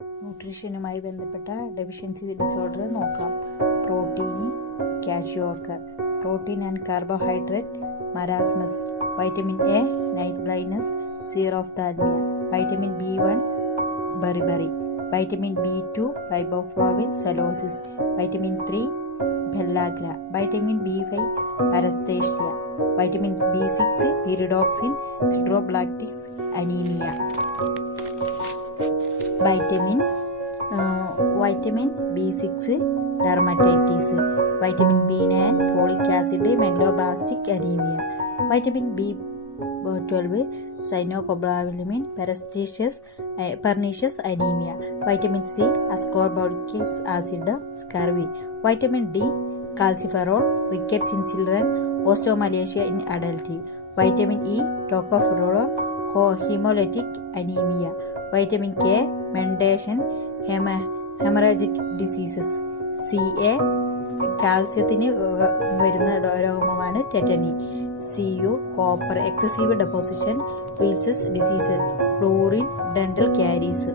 ന്യൂട്രീഷനുമായി ബന്ധപ്പെട്ട deficiency disorder നോക്കാം. Protein, kwashiorkor. Protein and carbohydrate marasmus. Vitamin A, night blindness, xerophthalmia. Vitamin B1, beriberi. Vitamin B2, riboflavin, cheilosis. Vitamin 3, pellagra. Vitamin B5, paraesthesia. Vitamin B6, pyridoxine, sideroblastic anaemia. Vitamin B6, dermatitis. Vitamin B9, folic acid, megaloblastic anaemia. Vitamin B12, cyanocobalamin, pernicious anaemia. Vitamin C, ascorbic acid, scurvy. Vitamin D, calciferol, rickets in children, osteomalacia in adult. Vitamin E, tocopherol, haemolytic anaemia. Vitamin K, മെൻഡേഷൻ, haemorrhagic diseases. C A, കാൽസ്യത്തിന് വരുന്ന രോഗമാണ് tetany. C U, copper, excessive deposition, Wilson's disease. Fluorine, dental കാരീസ്.